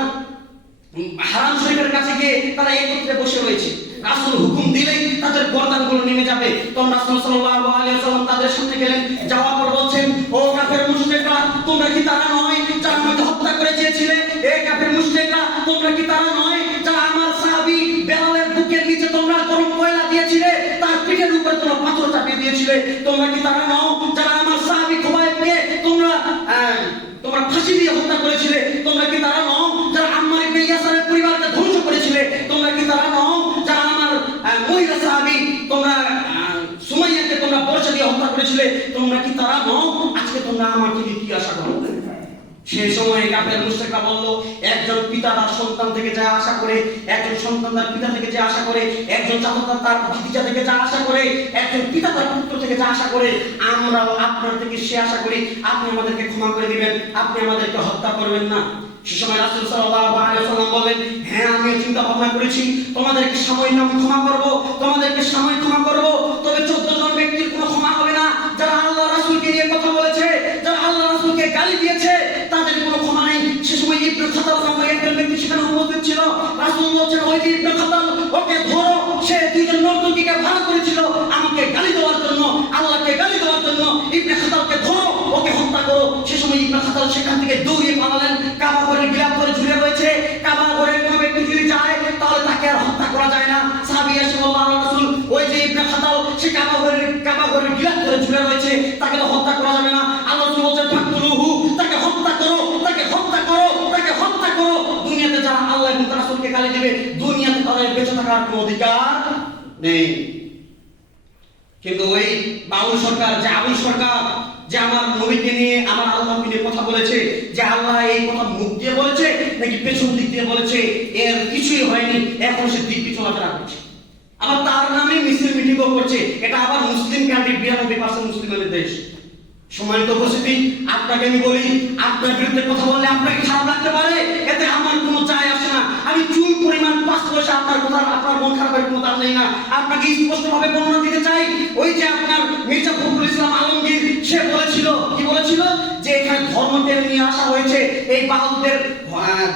হারাম শরীফের কাছে গিয়ে তারা একত্রে বসে রয়েছে। রাসূল হুকুম দিলেই তাদের গর্দানগুলো নেমে যাবে। তখন রাসূল সাল্লাল্লাহু আলাইহি ওয়াসাল্লাম তাদের সামনে গেলেন, যাওয়ার পর বলছেন, ও কাফের মুশরিকরা, তোমরা কি তারা নয় যারা আমাকে হত্যা করে চেয়েছিলে? এ কাফের মুশরিকরা, তোমরা কি তারা নয় যারা আমার সাহাবী বেলালের বুকের নিচে তোমরা গরম কয়লা দিয়েছিলে, তার পিঠের উপরে তোমরা পাথর চাপিয়ে দিয়েছিলে? তোমরা কি তারা নও যারা আমার সাহাবী খুবাইবকে তোমরা ফাঁসি দিয়ে হত্যা করেছিলে? তোমরা কি তারা নও যারা আম্মার ইবনে ইয়াসারের পরিবারকে ধ্বংস করেছিলে? তোমরা কি তারা নও যারা আমার মহিলা সাহাবী তোমরা সুমাইয়াকে তোমরা বর্ষা দিয়ে হত্যা করেছিলে? তোমরা কি তারা নও? আজকে তোমরা আমাকে কি আশা করো? সেই সময় কাফের মুশরিকরা বলল, একজন পিতা তার সন্তান থেকে যা আশা করে, একজন সন্তান তার পিতা থেকে যা আশা করে, একজন চাচা তার ভাতিজা থেকে যা আশা করে, একজন পিতা তার পুত্র থেকে যা আশা করে, আমরাও আপনার থেকে সে আশা করি। আপনি আমাদেরকে ক্ষমা করে দিবেন, আপনি আমাদেরকে হত্যা করবেন না। সে সময় রাসূল সাল্লাল্লাহু আলাইহি ওয়াসাল্লাম বলেন, হ্যাঁ আমি চিন্তা ভাবনা করেছি, তোমাদেরকে সাময়িক আমি ক্ষমা করব, তোমাদেরকে সাময়িক ক্ষমা করব, তবে 14 জন ব্যক্তির কোনো ক্ষমা হবে না যারা আল্লাহ রাসূলকে নিয়ে কথা বলেছে, যারা আল্লাহ রাসূলকে গালি দিয়েছে, তাদের কোনো ক্ষমা নেই। সে সময় ইবনে খাতাল নামে একজন ব্যক্তি সেখানে উপস্থিত ছিল। রাসূল বলছেন, ওই যে ইবনে খাতাল, ওকে ধরো, সে দুইজন নর্তকীকে ভাড়া করেছিল আমাকে গালি দেওয়ার জন্য, আল্লাহকে গালি দেওয়ার জন্য। ইবনে খাতালকে ধরো, ওকে হত্যা করো। সে সময় ইবনে খাতাল সেখান থেকে দৌড়িয়ে পালালেন, কাবা ঘরের গিলাফ ধরে ঝুলে নেই। কিন্তু ওই বাউল সরকার, যে আবুল সরকার, যে আমার নবীকে নিয়ে, আমার আল্লাহকে নিয়ে কথা বলেছে, যে আল্লাহ এই কথা মুখ দিয়ে বলেছে নাকি পেছন দিক দিয়ে বলেছে, এর কিছুই হয়নি, এখন সে দিব্যি চলাফেরা করছে। আবার তার নামে মিছিল মিটিংও করছে। এটা আবার মুসলিম কান্ট্রি, 92% মুসলিমের দেশ। সম্মানিত উপস্থিতি, আপনাকে আমি বলি, আপনার বিরুদ্ধে কথা বললে আপনাকে খারাপ লাগতে পারে, এতে আমার কোনো যায় আসে না। আমি চুল পরিমাণ 5 পয়সা আপনার কথা, আপনার মন খারাপের কোনো দাম নেই না। আপনাকে স্পষ্টভাবে বর্ণনা দিতে চাই, ওই যে আপনার মির্জা ফখরুল ইসলাম আলমগীর, সে বলেছিল, কি বলেছিল, যে এখানে ধর্ম টেনে নিয়ে আসা হয়েছে, এই বাউলদের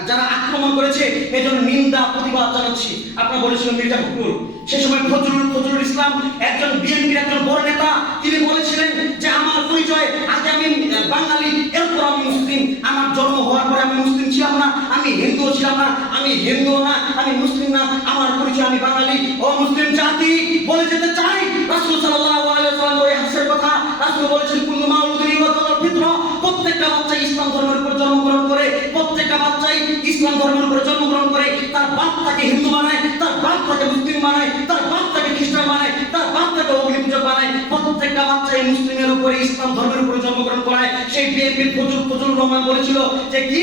যারা আক্রমণ করেছে এজন্য নিন্দা প্রতিবাদ জানাচ্ছি। আপনারা বলেছিলেন মির্জা ফখরুল। সে সময় ফজলুল ইসলাম, একজন বিএনপির একজন বড় নেতা, তিনি বলেছিলেন যে আমার পরিচয়, আগে আমি বাঙালি, এরপর আমি মুসলিম। আমার জন্ম হওয়ার পরে আমি মুসলিম ছিলাম না, আমি হিন্দুও ছিলাম না, আমি হিন্দু না, আমি মুসলিম না, আমার পরিচয় আমি বাঙালি। ও মুসলিম জাতি, বলে যেতে চাই, রাসূল সাল্লাল্লাহু আলাইহি ওয়াসাল্লাম ওই হাদিসের কথা, রাসূল বলেছেন কুল্লু মাউলুদিন ইউলাদু ফিতরা, প্রত্যেকটা বাচ্চা ইসলাম ধর্মের উপর জন্মগ্রহণ করে, প্রত্যেকটা বাচ্চাই ইসলাম ধর্মের উপর জন্মগ্রহণ করে, তার বাপ তাকে হিন্দু বানায়, তার বাপ তাকে মুসলিম বানায়, তার বাপ তাকে খ্রিস্টান বানায়, তার বাপ তাকে অগ্নিপূজক বানায়। প্রত্যেকটা বাচ্চাই মুসলিমের উপরে, ইসলাম ধর্মের উপরে জন্মগ্রহণ করায়। সেই বিএনপির ফজলুর রহমান বলেছিল যে কি,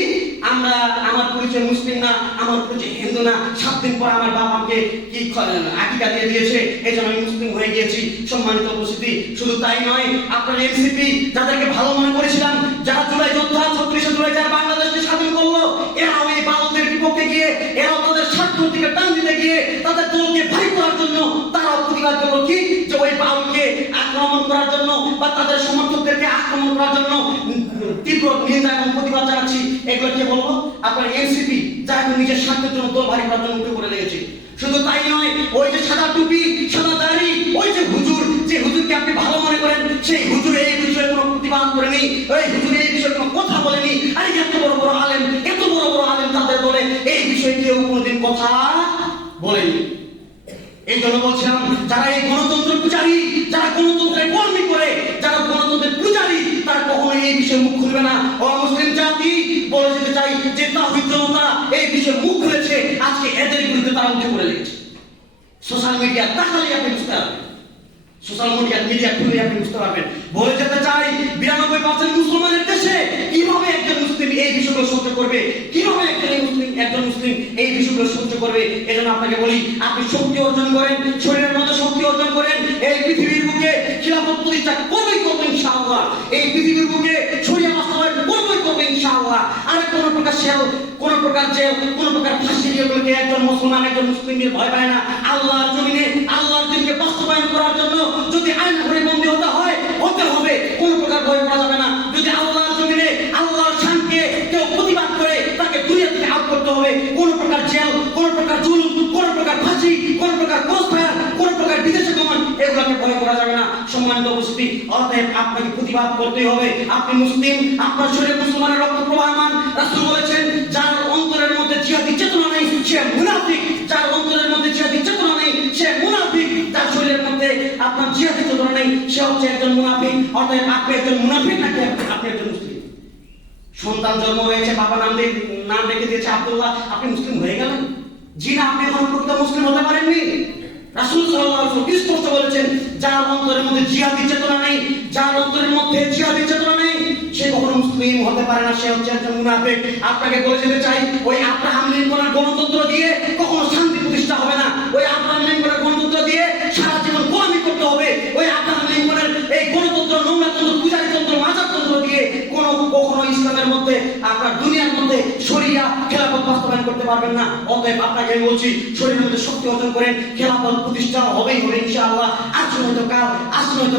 আমার পরিচয় মুসলিম না, আমার পরিচয় হিন্দু না, 7 দিন পর আমার বাপ আমাকে কি আকিকা দিয়ে দিয়েছে, এই জন্য আমি মুসলিম হয়ে গিয়েছি। সম্মানিত উপস্থিতি, শুধু তাই নয়, আপনার এনসিপি, যাদেরকে ভালো মনে করেছিলাম, যারা জুলাই যোদ্ধা, 36শে জুলাই যারা বাংলাদেশকে স্বাধীন করলো, এরাও এই বাউলদের বিপক্ষে গিয়ে, এরাও তাদের স্বার্থের দিকে টান দিতে গিয়ে, তাদের দলকে ভাই করার জন্য তারাও প্রতিবাদ করলো কি, যে ওই বাউলকে আক্রমণ করার জন্য বা তাদের সমর্থকদেরকে আক্রমণ করার জন্য তীব্র নিন্দা এবং প্রতিবাদ জানাচ্ছি। এগুলো কে বলবো? আপনার এনসিপি, যারা নিজের স্বার্থের জন্য দল ভারী করার জন্য উঠে পড়ে লেগেছে। শুধু তাই নয়, ওই যে সাদা টুপি, সাদা দাড়ি, ওই যে হুজুর, যে হুজুরকে আপনি ভালো মনে করেন, সেই হুজুর এই বিষয়ে কোনো প্রতিবাদ করেনি, ওই হুজুর এই বিষয়ে কোনো কথা বলেনি। আর এত বড় বড় আলেম, এত বড় বড় আলেম তাদের বলে এই বিষয়ে কেউ কোনোদিন কথা বলেনি। এই জন্য বলছিলাম, যারা এই গণতন্ত্র পূজারী, যারা গণতন্ত্রের কর্মী করে, যারা গণতন্ত্রের পূজারী, তারা কখনো এই বিষয়ে মুখ খুলবে না। অমুসলিম জাতি, বলে যেতে চাই যে তাওহীদ জনতা এই বিষয়ে মুখ খুলেছে, আজকে এদের বিরুদ্ধে তারা উঠে পড়ে লেগেছে। সোশ্যাল মিডিয়া তাকালে আপনি বুঝতে পারবেন, সোশ্যাল মিডিয়া খুলে আপনি বুঝতে পারবেন। বলে যেতে চাই, 92% মুসলমানের দেশে কিভাবে একজন মুসলিম এই বিষয়গুলো সহ্য করবে, কিভাবে একজন মুসলিম এই বিষয়গুলো সহ্য করবে। এজন্য আপনাকে বলি, আপনি শক্তি অর্জন করেন, শরীরের মধ্যে শক্তি অর্জন করেন, এই পৃথিবীর বুকে খিলাফত প্রতিষ্ঠা করবেই করবেন ইনশাআল্লাহ। এই পৃথিবীর বুকে শরিয়া বাস্তবায়ন করবেই করবেন ইনশাআল্লাহ। আর কোন প্রকার জেল, কোন প্রকার ফাঁসি এগুলোকে একজন মুসলমান, একজন মুসলিমের ভয় পায় না। আল্লাহর জমিনে আল্লাহর দিনকে বাস্তবায়ন করার জন্য যদি আইন করে বন্দী হতে হয়, হতে হবে, কোন প্রকার ভয় পাওয়া যাবে না। যদি আল্লাহর জমিনে আল্লাহর শানকে কেউ প্রতিবাদ করে, তাকে দুনিয়া থেকে আউট করতে হবে। কোন প্রকার জেল, কোন প্রকার জুলুম, কোন প্রকার ফাঁসি, কোন প্রকার ক্রসফায়ার, কোন প্রকার বিদেশে গমন, এগুলোকে ভয় করা যাবে না। সম্মানিত উপস্থিতি, অতএব আপনাকে প্রতিবাদ করতে হবে। আপনি মুসলিম, আপনার শরীরে মুসলমানের রক্ত প্রবাহমান। রাসূল বলেছেন, যার অন্তরের মধ্যে জিহাদি চেতনা নেই সে মুনাফিক, যার অন্তরের মধ্যে জিহাদি চেতনা নেই সে মুনাফিক, যার শরীরের মধ্যে আপনার জিহাদি চেতনা নেই সে হচ্ছে একজন মুনাফিক। অতএব আপনি একজন মুনাফিক নাকি আপনি একজন মুসলিম? সন্তান জন্ম হয়েছে, বাবা নাম রেখে দিয়েছে আব্দুল্লাহ, আপনি মুসলিম হয়ে গেলেন? জি না, আপনি এখন প্রকৃত মুসলিম হতে পারেননি। রাসূল সাল্লাল্লাহু আলাইহি ওয়াসাল্লাম স্পষ্ট বলেছেন, যার অন্তরের মধ্যে জিহাদি চেতনা নেই, যার অন্তরের মধ্যে জিহাদি চেতনা নেই, সে কখনো মুসলিম হতে পারে না, সে হচ্ছে একজন মুনাফিক। আপনাকে বলে যেতে চাই, ওই আব্রাহাম লিঙ্কনের গণতন্ত্র দিয়ে কখনো শান্তি প্রতিষ্ঠা হবে না। ওই আব্রাহাম লিঙ্কনের গণতন্ত্র দিয়ে সারা জীবন গোলামি করতে হবে। ওই আব্রাহাম লিঙ্কনের এই গণতন্ত্র, নোংরাতন্ত্র, পূজারীতন্ত্র, মাজারতন্ত্র দিয়ে কখনো ইসলামের মধ্যে, আপনার দুনিয়ার মধ্যে শরিয়া খেলাফত বাস্তবায়ন করতে পারবেন না। অতএব আপনাকে আমি বলছি, শরীরের মধ্যে শক্তি অর্জন করেন, খেলাফত প্রতিষ্ঠা হবেই হবে ইনশাআল্লাহ। আজ নয়তো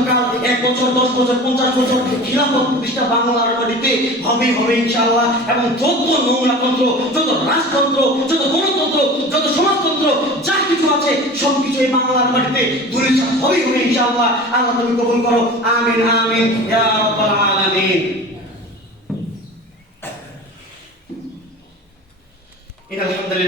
কাল 1 বছর, 10 বছর, 50 বছর খেলাফত প্রতিষ্ঠা বাংলার মাটিতে হবেই হবে ইনশাআল্লাহ। এবং যত নোংরাতন্ত্র, যত রাজতন্ত্র, যত গণতন্ত্র, যত সমাজতন্ত্র, যা কিছু আছে সবকিছু এই বাংলার মাটিতে ধূলিসাৎ হবেই হবে ইনশাআল্লাহ। আল্লাহ তুমি কবুল করো, আমিন আমিন ইয়া রাব্বাল আলামিন। আলহামদুলিল্লাহ।